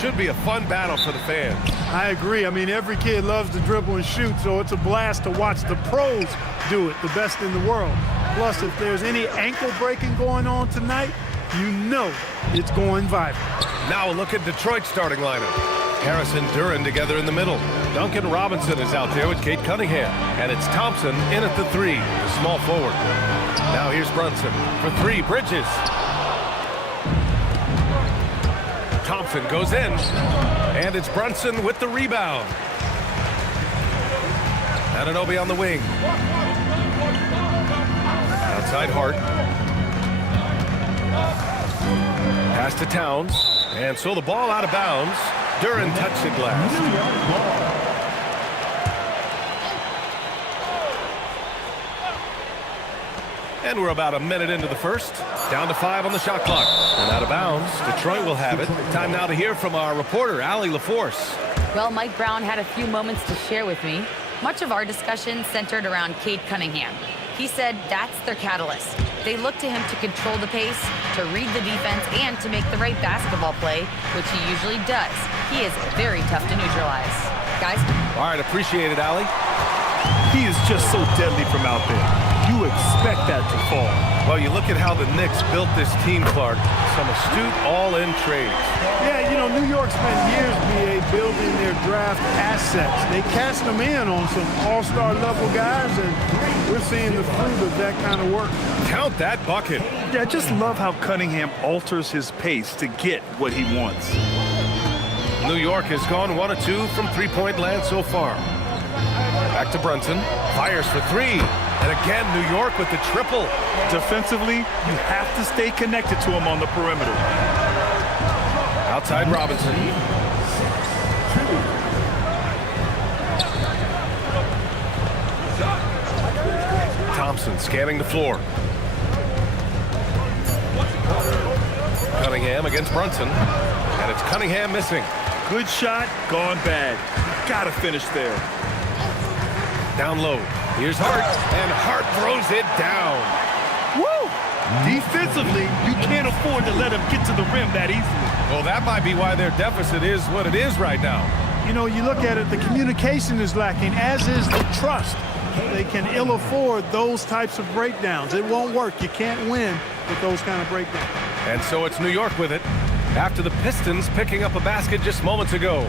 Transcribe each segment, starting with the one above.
Should be a fun battle for the fans. I agree. I mean, every kid loves to dribble and shoot, so it's a blast to watch the pros do it, the best in the world. Plus, if there's any ankle breaking going on tonight, you know it's going viral. Now a look at Detroit's starting lineup. Harris and Duran together in the middle. Duncan Robinson is out there with Cade Cunningham. And it's Thompson in at the 3, the small forward. Now here's Brunson for 3, Bridges. Thompson goes in, and it's Brunson with the rebound. Anunoby on the wing. Outside Hart. Pass to Towns, and so the ball out of bounds. Duran touched it last. And we're about a minute into the first. Down to 5 on the shot clock. And out of bounds. Detroit will have it. Time now to hear from our reporter, Allie LaForce. Well, Mike Brown had a few moments to share with me. Much of our discussion centered around Cade Cunningham. He said that's their catalyst. They look to him to control the pace, to read the defense, and to make the right basketball play, which he usually does. He is very tough to neutralize. Guys? All right, appreciate it, Allie. He is just so deadly from out there. You expect that to fall. Well, you look at how the Knicks built this team, Clark. Some astute all-in trades. Yeah, you know, New York spent years, B.A., building their draft assets. They cast them in on some all-star level guys, and we're seeing the fruit of that kind of work. Count that bucket. Yeah, I just love how Cunningham alters his pace to get what he wants. New York has gone 1 of 2 from three-point land so far. Back to Brunson. Fires for 3. And again, New York with the triple. Defensively, you have to stay connected to him on the perimeter. Outside Robinson. Thompson scanning the floor. Cunningham against Brunson. And it's Cunningham missing. Good shot, gone bad. Gotta finish there. Down low. Here's Hart, and Hart throws it down. Woo! Defensively, you can't afford to let him get to the rim that easily. Well, that might be why their deficit is what it is right now. You know, you look at it, the communication is lacking, as is the trust. They can ill afford those types of breakdowns. It won't work. You can't win with those kind of breakdowns. And so it's New York with it, after the Pistons picking up a basket just moments ago.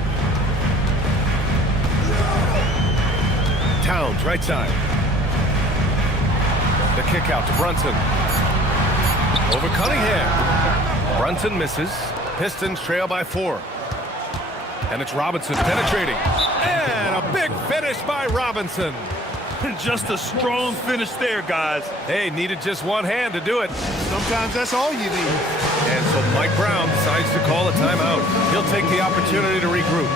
Towns, right side. The kick out to Brunson. Over Cunningham. Brunson misses. Pistons trail by 4. And it's Robinson penetrating. And a big finish by Robinson. Just a strong finish there, guys. Hey, needed just one hand to do it. Sometimes that's all you need. And so Mike Brown decides to call a timeout. He'll take the opportunity to regroup.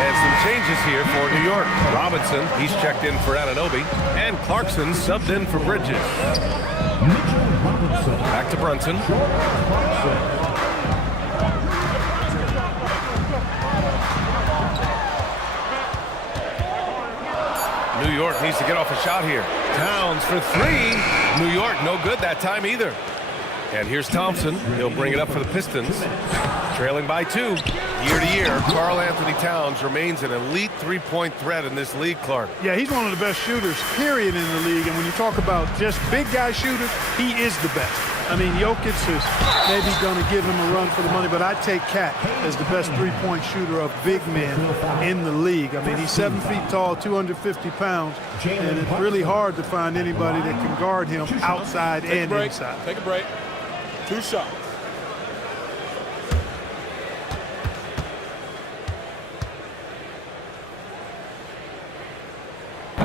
And some changes here for New York. Robinson, he's checked in for Anunoby. And Clarkson subbed in for Bridges. Back to Brunson. New York needs to get off a shot here. Towns for 3. New York, no good that time either. And here's Thompson. He'll bring it up for the Pistons. Trailing by 2. Year to year, Karl Anthony Towns remains an elite three-point threat in this league, Clark. Yeah, he's one of the best shooters, period, in the league. And when you talk about just big guy shooters, he is the best. I mean, Jokic is maybe going to give him a run for the money, but I take Cat as the best three-point shooter of big men in the league. I mean, he's 7 feet tall, 250 pounds, and it's really hard to find anybody that can guard him outside and inside. Take a break. 2 shots.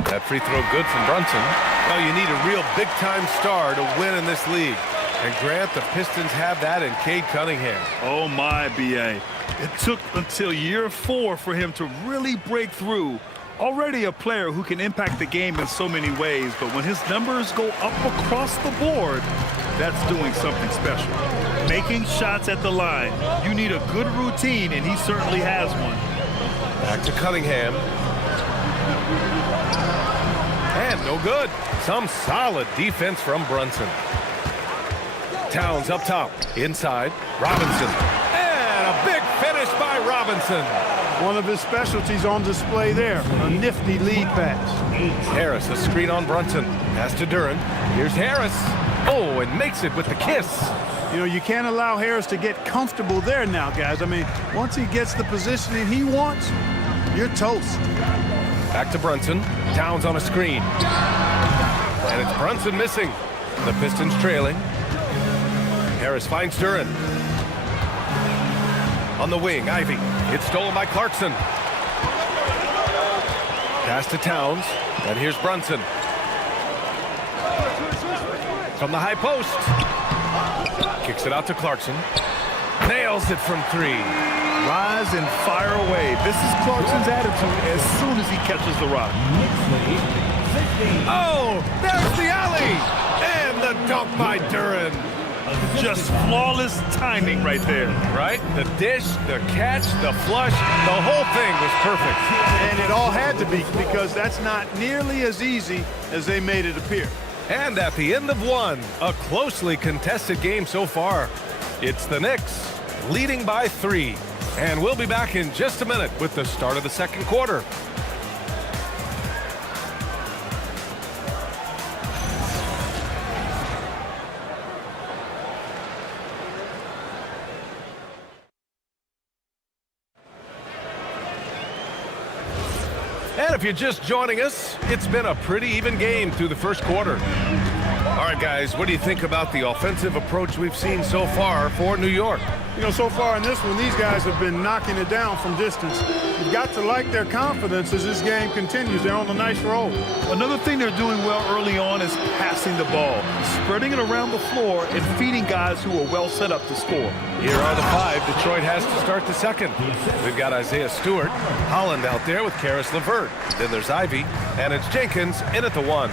That free throw good from Brunson. Well, you need a real big-time star to win in this league. And Grant, the Pistons have that in Cade Cunningham. Oh, my, B.A. It took until year 4 for him to really break through. Already a player who can impact the game in so many ways, but when his numbers go up across the board, that's doing something special. Making shots at the line. You need a good routine, and he certainly has one. Back to Cunningham. no good. Some solid defense from Brunson. Towns up top, inside, Robinson. And a big finish by Robinson. One of his specialties on display there, a nifty lead pass. Harris, a screen on Brunson. Pass to Duran. Here's Harris. Oh, and makes it with the kiss. You know, you can't allow Harris to get comfortable there now, guys. I mean, once he gets the positioning he wants, you're toast. Back to Brunson. Towns on a screen. And it's Brunson missing. The Pistons trailing. Harris finds Duran. On the wing, Ivy. It's stolen by Clarkson. Pass to Towns. And here's Brunson. From the high post. Kicks it out to Clarkson. Nails it from three. Rise and fire away. This is Clarkson's attitude as soon as he catches the rock. Oh, there's the alley. And the dunk by Duran. Just flawless timing right there. Right? The dish, the catch, the flush, the whole thing was perfect. And it all had to be, because that's not nearly as easy as they made it appear. And at the end of one, a closely contested game so far. It's the Knicks leading by 3. And we'll be back in just a minute with the start of the second quarter. And if you're just joining us, it's been a pretty even game through the first quarter. All right, guys, what do you think about the offensive approach we've seen so far for New York? You know, so far in this one, these guys have been knocking it down from distance. You've got to like their confidence as this game continues. They're on a nice roll. Another thing they're doing well early on is passing the ball, spreading it around the floor and feeding guys who are well set up to score. Here are the 5 Detroit has to start the second. We've got Isaiah Stewart, Holland out there with Karis LeVert. Then there's Ivy, and it's Jenkins in at the 1.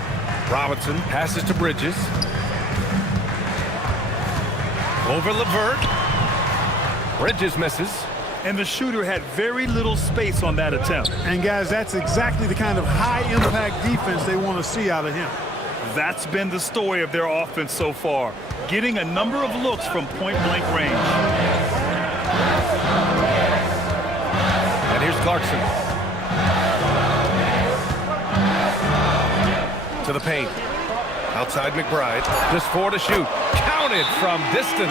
Robinson passes to Bridges. Over LeVert. Bridges misses. And the shooter had very little space on that attempt. And guys, that's exactly the kind of high-impact defense they want to see out of him. That's been the story of their offense so far, getting a number of looks from point-blank range. And here's Clarkson. To the paint. Outside McBride. Just 4 to shoot. Counted from distance.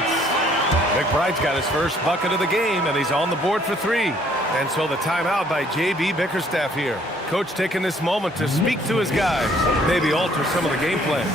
McBride's got his first bucket of the game, and he's on the board for 3. And so the timeout by J.B. Bickerstaff here. Coach taking this moment to speak to his guys, maybe alter some of the game plan.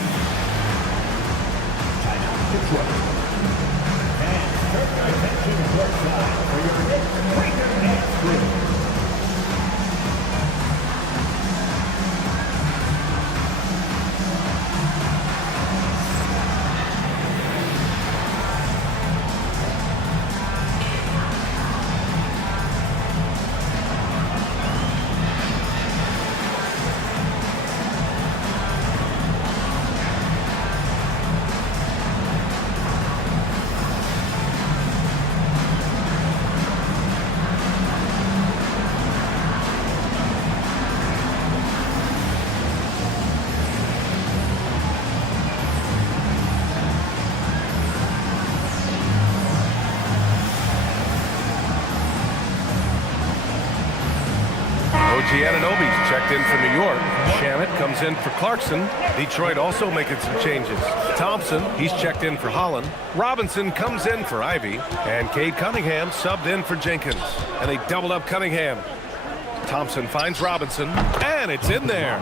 Gianninobi's checked in for New York. Shamit comes in for Clarkson. Detroit also making some changes. Thompson, he's checked in for Holland. Robinson comes in for Ivy. And Cade Cunningham subbed in for Jenkins. And they doubled up Cunningham. Thompson finds Robinson. And it's in there.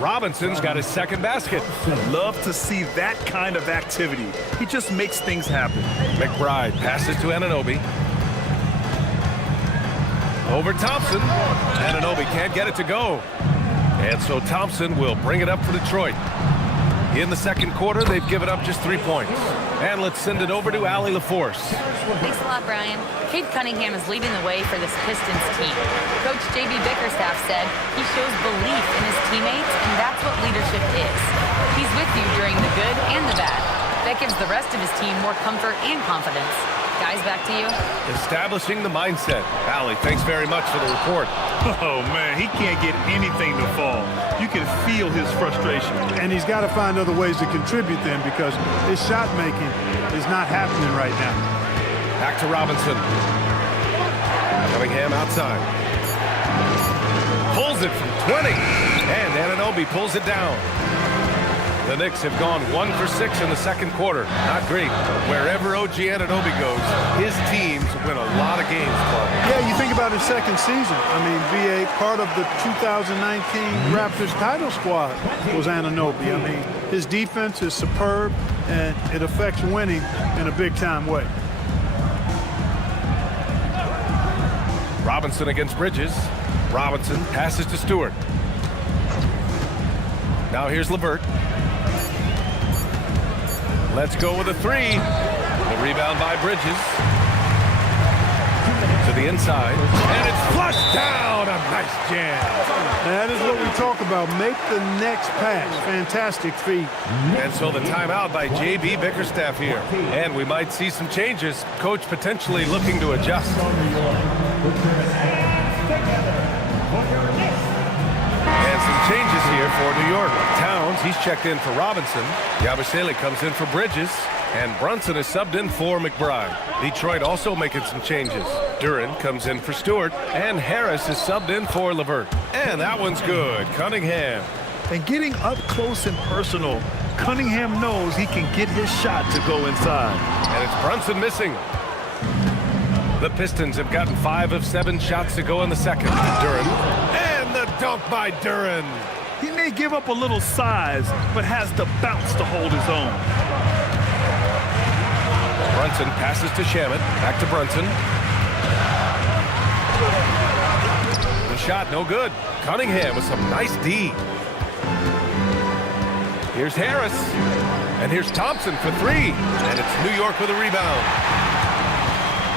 Robinson's got his second basket. Love to see that kind of activity. He just makes things happen. McBride passes to Anunoby. Over Thompson. Anunoby can't get it to go. And so Thompson will bring it up for Detroit. In the second quarter, they've given up just 3 points. And let's send it over to Allie LaForce. Thanks a lot, Brian. Cade Cunningham is leading the way for this Pistons team. Coach J.B. Bickerstaff said he shows belief in his teammates, and that's what leadership is. He's with you during the good and the bad. That gives the rest of his team more comfort and confidence. Guys, back to you. Establishing the mindset. Allie, thanks very much for the report. Oh, man, he can't get anything to fall. You can feel his frustration. And he's got to find other ways to contribute then because his shot making is not happening right now. Back to Robinson. Cunningham outside. Pulls it from 20. And Anunoby pulls it down. The Knicks have gone 1 for 6 in the second quarter. Not great, but wherever OG Anunoby goes, his teams win a lot of games, Clark. Yeah, you think about his second season. I mean, VA, part of the 2019 Raptors title squad was Anunoby. I mean, his defense is superb, and it affects winning in a big-time way. Robinson against Bridges. Robinson passes to Stewart. Now here's LeVert. Let's go with a three. The rebound by Bridges. To the inside. And it's flushed down. A nice jam. That is what we talk about. Make the next pass. Fantastic feat. And so the timeout by J.B. Bickerstaff here. And we might see some changes. Coach potentially looking to adjust. And some changes here for New York. Towns, he's checked in for Robinson. Yabusele comes in for Bridges. And Brunson is subbed in for McBride. Detroit also making some changes. Duren comes in for Stewart. And Harris is subbed in for LeVert. And that one's good. Cunningham. And getting up close and personal, Cunningham knows he can get his shot to go inside. And it's Brunson missing. The Pistons have gotten 5 of 7 shots to go in the second. Duren. And the dunk by Duren. He may give up a little size, but has the bounce to hold his own. Brunson passes to Shamet. Back to Brunson. The shot no good. Cunningham with some nice D. Here's Harris. And here's Thompson for 3. And it's New York with a rebound.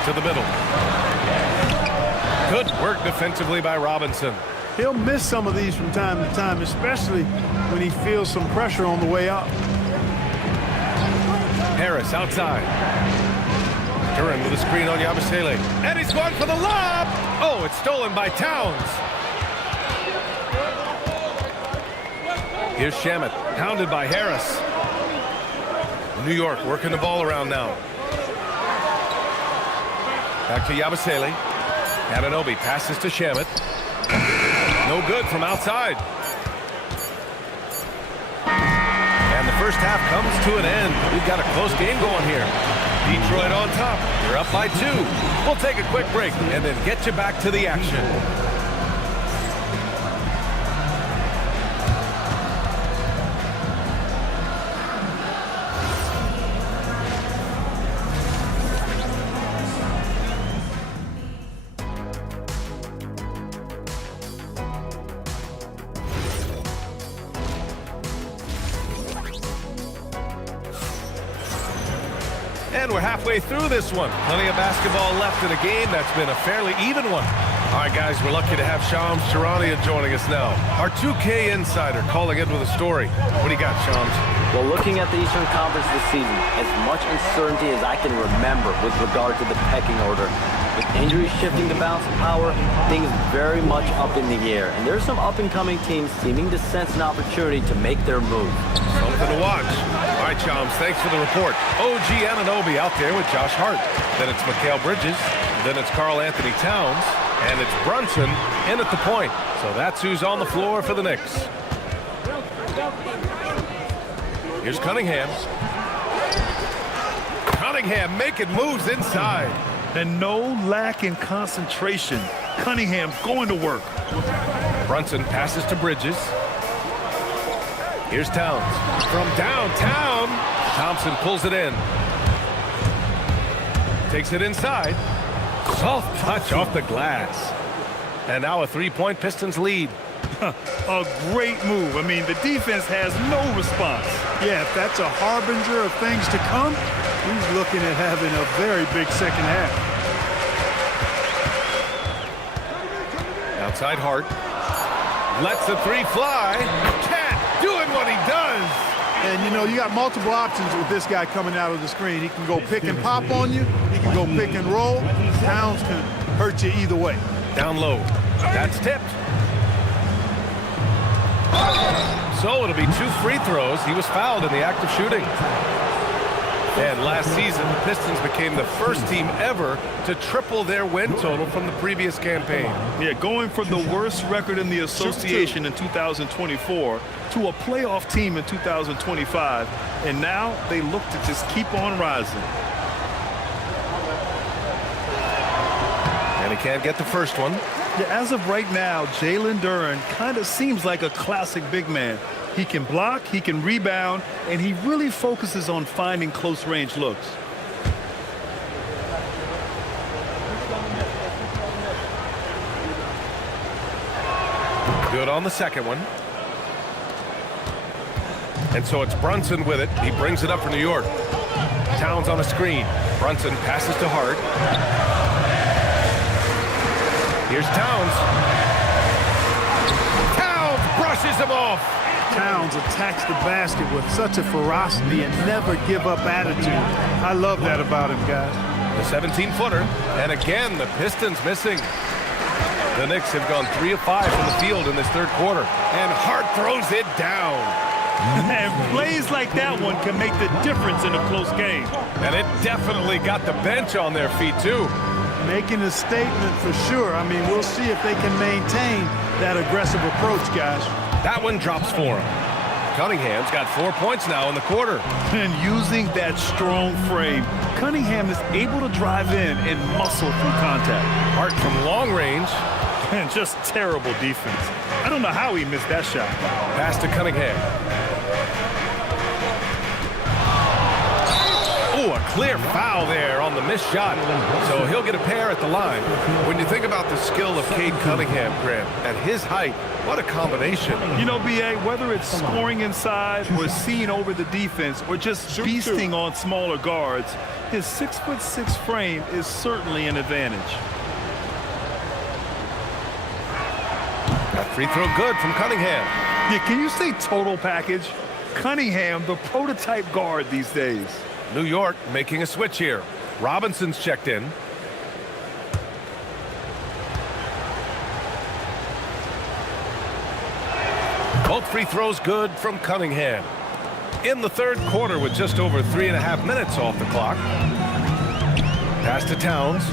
To the middle. Good work defensively by Robinson. He'll miss some of these from time to time, especially when he feels some pressure on the way up. Harris outside. Duren with a screen on Yabusele. And he's going for the lob. Oh, it's stolen by Towns. Here's Shamet, pounded by Harris. New York working the ball around now. Back to Yabusele. Anunoby passes to Shamet. No good from outside. And the first half comes to an end. We've got a close game going here. Detroit on top. They're up by 2. We'll take a quick break and then get you back to the action. And we're halfway through this one. Plenty of basketball left in a game that's been a fairly even one. All right, guys, we're lucky to have Shams Charania joining us now. Our 2K insider calling in with a story. What do you got, Shams? Well, looking at the Eastern Conference this season, as much uncertainty as I can remember with regard to the pecking order, with injuries shifting to balance of power, things very much up in the air. And there's some up-and-coming teams seeming to sense an opportunity to make their move. Something to watch. All right, Shams, thanks for the report. OG Anunoby out there with Josh Hart. Then it's Mikal Bridges. Then it's Karl Anthony Towns. And it's Brunson in at the point. So that's who's on the floor for the Knicks. Here's Cunningham. Cunningham making moves inside. And no lack in concentration. Cunningham going to work. Brunson passes to Bridges. Here's Towns. From downtown, Thompson pulls it in. Takes it inside. Soft touch off the glass. And now a 3-point Pistons lead. A great move. I mean, the defense has no response. Yeah, if that's a harbinger of things to come, he's looking at having a very big second half. Outside Hart. Lets the 3 fly. Cat doing what he does. And, you know, you got multiple options with this guy coming out of the screen. He can go pick and pop on you. He can go pick and roll, Towns can hurt you either way. Down low. That's tipped. So it'll be 2 free throws. He was fouled in the act of shooting. And last season, the Pistons became the first team ever to triple their win total from the previous campaign. Yeah, going from the worst record in the association in 2024 to a playoff team in 2025. And now they look to just keep on rising. And he can't get the first one. Yeah, as of right now, Jalen Duren kind of seems like a classic big man. He can block, he can rebound, and he really focuses on finding close-range looks. Good on the second one. And so it's Brunson with it. He brings it up for New York. Towns on a screen. Brunson passes to Hart. Here's Towns. Towns brushes him off. Towns attacks the basket with such a ferocity and never give up attitude. I love that about him, guys. The 17-footer. And again, the Pistons missing. The Knicks have gone 3 of 5 from the field in this third quarter. And Hart throws it down. And plays like that one can make the difference in a close game. And it definitely got the bench on their feet, too. Making a statement for sure. I mean, we'll see if they can maintain that aggressive approach, guys. That one drops for him. Cunningham's got 4 points now in the quarter. And using that strong frame, Cunningham is able to drive in and muscle through contact. Hart from long range. And just terrible defense. I don't know how he missed that shot. Pass to Cunningham. Ooh, a clear foul there on the missed shot. So he'll get a pair at the line. When you think about the skill of Cade Cunningham, Graham, at his height, what a combination. You know, B.A., whether it's scoring inside or seeing over the defense or just beasting on smaller guards, his 6'6" frame is certainly an advantage. That free throw good from Cunningham. Yeah, can you say total package? Cunningham, the prototype guard these days. New York making a switch here. Robinson's checked in. Both free throws good from Cunningham. In the third quarter with just over 3.5 minutes off the clock. Pass to Towns.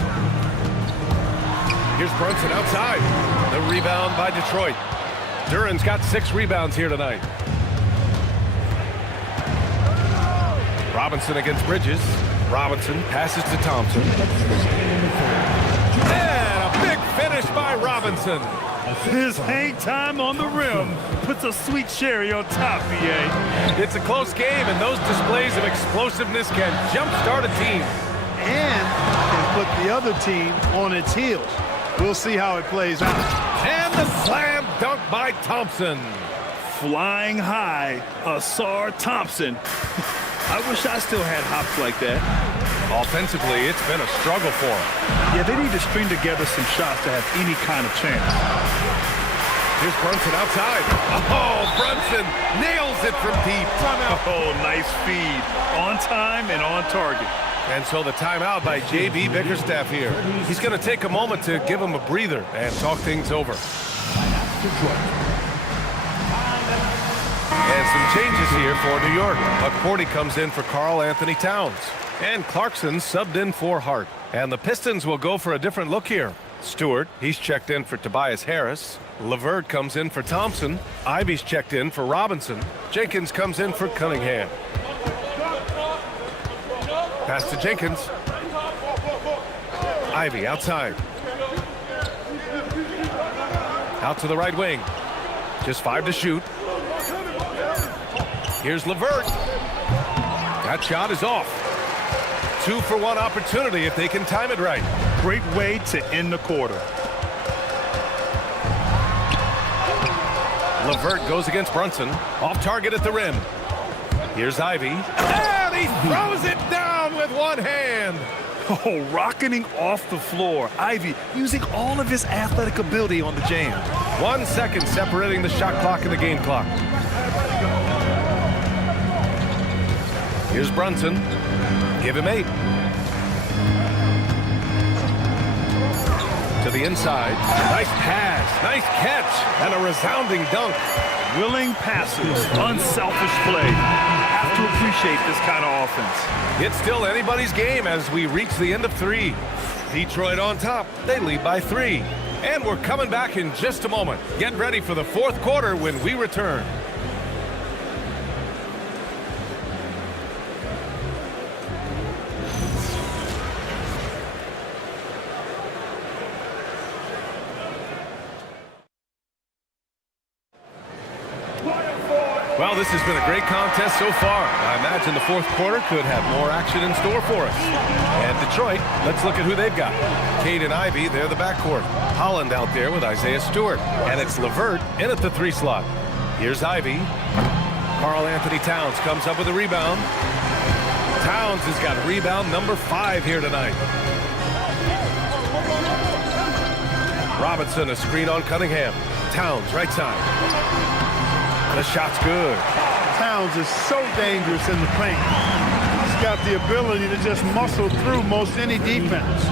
Here's Brunson outside. The rebound by Detroit. Duren's got 6 rebounds here tonight. Robinson against Bridges. Robinson passes to Thompson. And a big finish by Robinson. His hang time on the rim puts a sweet cherry on top, B.A. It's a close game, and those displays of explosiveness can jumpstart a team. And can put the other team on its heels. We'll see how it plays out. And the slam dunk by Thompson. Flying high, Asar Thompson. I wish I still had hops like that. Offensively, it's been a struggle for him. Yeah, they need to string together some shots to have any kind of chance. Here's Brunson outside. Oh, Brunson nails it from deep. Oh, nice feed. On time and on target. And so the timeout by J.B. Bickerstaff here. He's going to take a moment to give him a breather and talk things over. And some changes here for New York. McCourty comes in for Karl Anthony Towns. And Clarkson subbed in for Hart. And the Pistons will go for a different look here. Stewart, he's checked in for Tobias Harris. LeVert comes in for Thompson. Ivy's checked in for Robinson. Jenkins comes in for Cunningham. Pass to Jenkins. Ivy outside. Out to the right wing. Just 5 to shoot. Here's LeVert. That shot is off. 2 for 1 opportunity if they can time it right. Great way to end the quarter. LeVert goes against Brunson. Off target at the rim. Here's Ivy. And he throws it down with one hand. Oh, rocketing off the floor. Ivy using all of his athletic ability on the jam. 1 second separating the shot clock and the game clock. Here's Brunson. Give him 8. To the inside. Nice pass. Nice catch. And a resounding dunk. Willing passes. Unselfish play. Have to appreciate this kind of offense. It's still anybody's game as we reach the end of 3. Detroit on top. They lead by 3. And we're coming back in just a moment. Get ready for the 4th quarter when we return. Well, this has been a great contest so far. I imagine the 4th quarter could have more action in store for us. And Detroit, let's look at who they've got. Cade and Ivy, they're the backcourt. Holland out there with Isaiah Stewart. And it's LeVert in at the 3 slot. Here's Ivy. Karl Anthony Towns comes up with a rebound. Towns has got rebound number 5 here tonight. Robinson, a screen on Cunningham. Towns, right side. The shot's good. Towns is so dangerous in the paint. He's got the ability to just muscle through most any defense.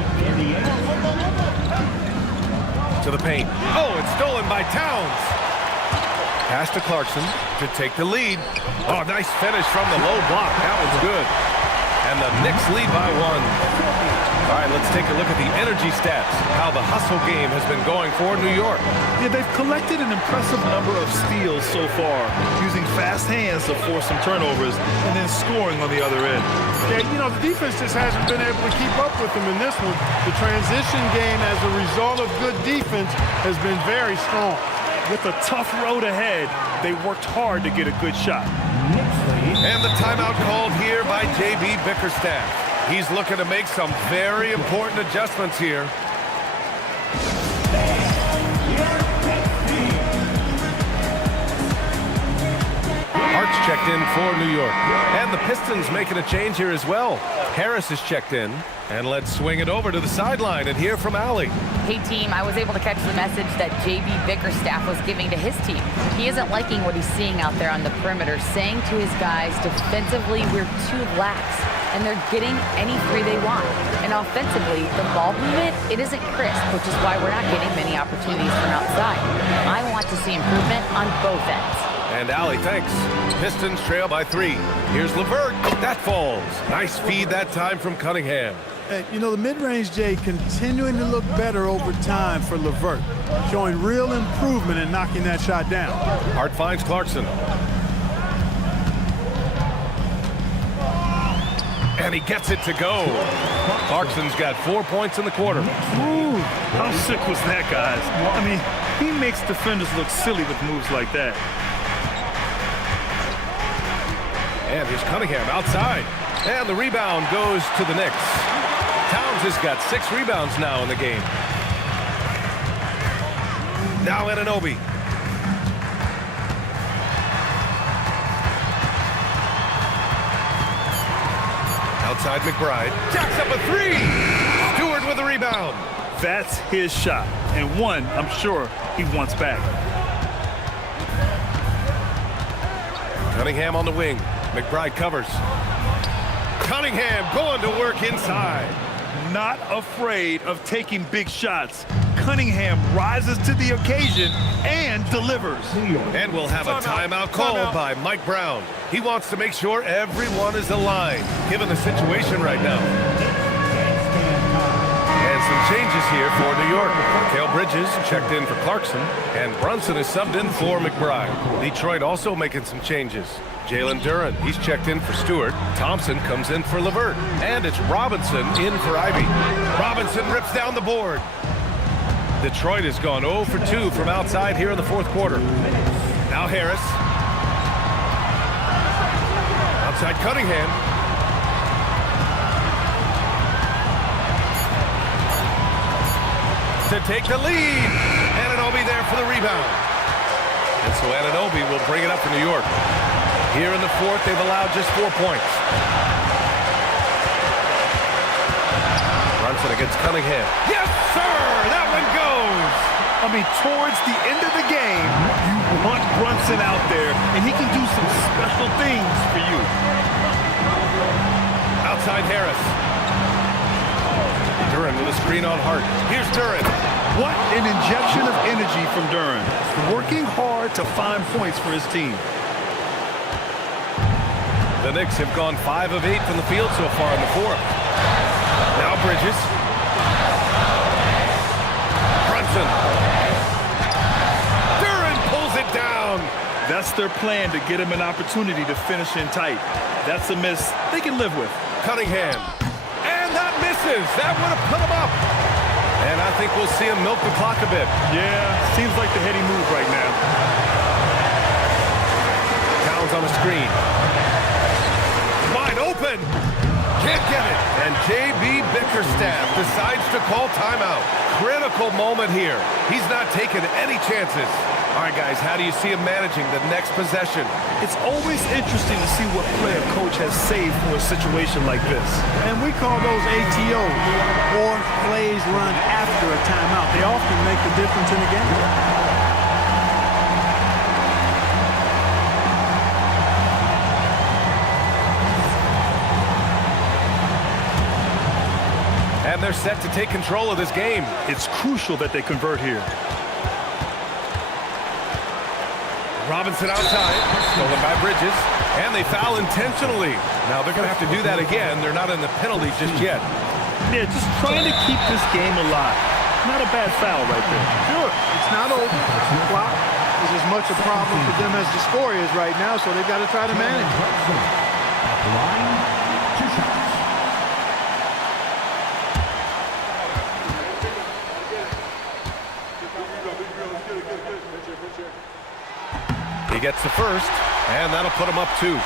To the paint. Oh, it's stolen by Towns. Pass to Clarkson to take the lead. Oh, nice finish from the low block. That one's good. And the Knicks lead by 1. All right, let's take a look at the energy stats, how the hustle game has been going for New York. Yeah, they've collected an impressive number of steals so far, using fast hands to force some turnovers and then scoring on the other end. Yeah, you know, the defense just hasn't been able to keep up with them in this one. The transition game as a result of good defense has been very strong. With a tough road ahead, they worked hard to get a good shot. And the timeout called here by J.B. Bickerstaff. He's looking to make some very important adjustments here. Hart's checked in for New York. And the Pistons making a change here as well. Harris is checked in. And let's swing it over to the sideline and hear from Allie. Hey, team, I was able to catch the message that J.B. Bickerstaff was giving to his team. He isn't liking what he's seeing out there on the perimeter, saying to his guys, defensively, we're too lax, and they're getting any 3 they want. And offensively, the ball movement, it isn't crisp, which is why we're not getting many opportunities from outside. I want to see improvement on both ends. And Allie, thanks. Pistons trail by 3. Here's LeVert. That falls. Nice feed that time from Cunningham. Hey, you know, the mid-range J continuing to look better over time for LeVert, showing real improvement in knocking that shot down. Hart finds Clarkson. And he gets it to go. Clarkson's got 4 points in the quarter. Ooh, how sick was that, guys? I mean, he makes defenders look silly with moves like that. And here's Cunningham outside. And the rebound goes to the Knicks. Towns has got 6 rebounds now in the game. Now Anunoby. Outside McBride. Jacks up a 3. Stewart with the rebound. That's his shot, and one I'm sure he wants back. Cunningham on the wing. McBride covers. Cunningham going to work inside. Not afraid of taking big shots. Cunningham rises to the occasion and delivers. And we'll have a timeout called by Mike Brown. He wants to make sure everyone is aligned, given the situation right now. And some changes here for New York. Cale Bridges checked in for Clarkson, and Brunson is subbed in for McBride. Detroit also making some changes. Jalen Duren, he's checked in for Stewart. Thompson comes in for LeVert. And it's Robinson in for Ivy. Robinson rips down the board. Detroit has gone 0 for 2 from outside here in the 4th quarter. Now Harris. Outside Cunningham. To take the lead. Anunoby there for the rebound. And so Anunoby will bring it up for New York. Here in the 4th, they've allowed just 4 points. Brunson against Cunningham. Yes, sir! That one goes! I mean, towards the end of the game, you want Brunson out there, and he can do some special things for you. Outside Harris. Duren with a screen on Hart. Here's Duren. What an injection of energy from Duran. Working hard to find points for his team. The Knicks have gone 5 of 8 from the field so far in the fourth. Now Bridges. Brunson. Duran pulls it down. That's their plan, to get him an opportunity to finish in tight. That's a miss they can live with. Cunningham. And that misses. That would have put him up. And I think we'll see him milk the clock a bit. Yeah, seems like the heady move right now. Towns on the screen. Wide open. Can't get it. And J.B. Bickerstaff decides to call timeout. Critical moment here. He's not taking any chances. All right, guys, how do you see him managing the next possession? It's always interesting to see what player coach has saved for a situation like this. And we call those ATOs, or plays run after a timeout. They often make the difference in the game. And they're set to take control of this game. It's crucial that they convert here. Robinson outside, stolen by Bridges, and they foul intentionally. Now they're going to have to do that again. They're not in the penalty just yet. Yeah, just trying to keep this game alive. Not a bad foul right there. Sure, it's not over. The clock is as much a problem for them as the score is right now, so they've got to try to manage. He gets the first, and that'll put him up 2.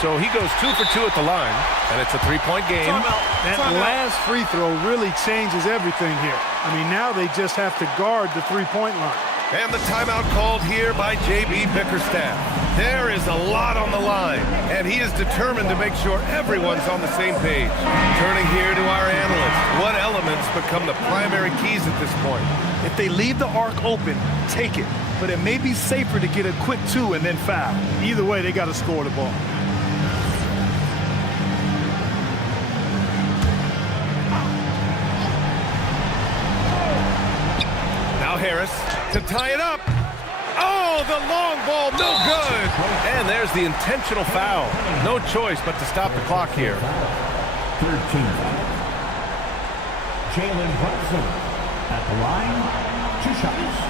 So he goes 2 for 2 at the line, and it's a 3-point game. That last free throw really changes everything here. I mean, now they just have to guard the three-point line. And the timeout called here by J.B. Bickerstaff. There is a lot on the line, and he is determined to make sure everyone's on the same page. Turning here to our analysts, what elements become the primary keys at this point? If they leave the arc open, take it. But it may be safer to get a quick 2 and then foul. Either way, they got to score the ball. Now Harris to tie it up. Oh, the long ball, no good. And there's the intentional foul. No choice but to stop the clock here. 13. Jalen Brunson at the line, 2 shots.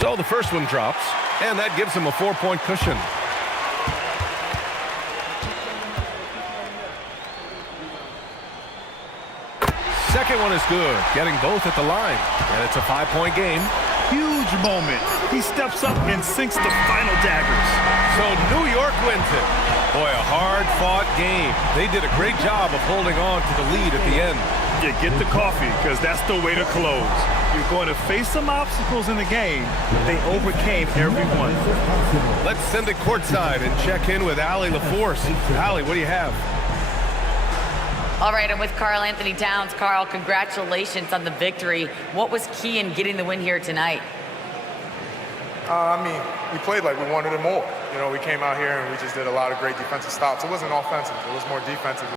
So the first one drops, and that gives him a 4-point cushion. Second one is good, getting both at the line, and it's a 5-point game. Huge moment. He steps up and sinks the final daggers. So New York wins it. Boy, a hard-fought game. They did a great job of holding on to the lead at the end. Yeah, get the coffee, because that's the way to close. You're going to face some obstacles in the game, but they overcame every one. Let's send it courtside and check in with Allie LaForce. Allie, what do you have? All right, I'm with Karl Anthony Towns. Karl, congratulations on the victory. What was key in getting the win here tonight? I mean, we played like we wanted it more. You know, we came out here and we just did a lot of great defensive stops. It wasn't offensive. It was more defensive.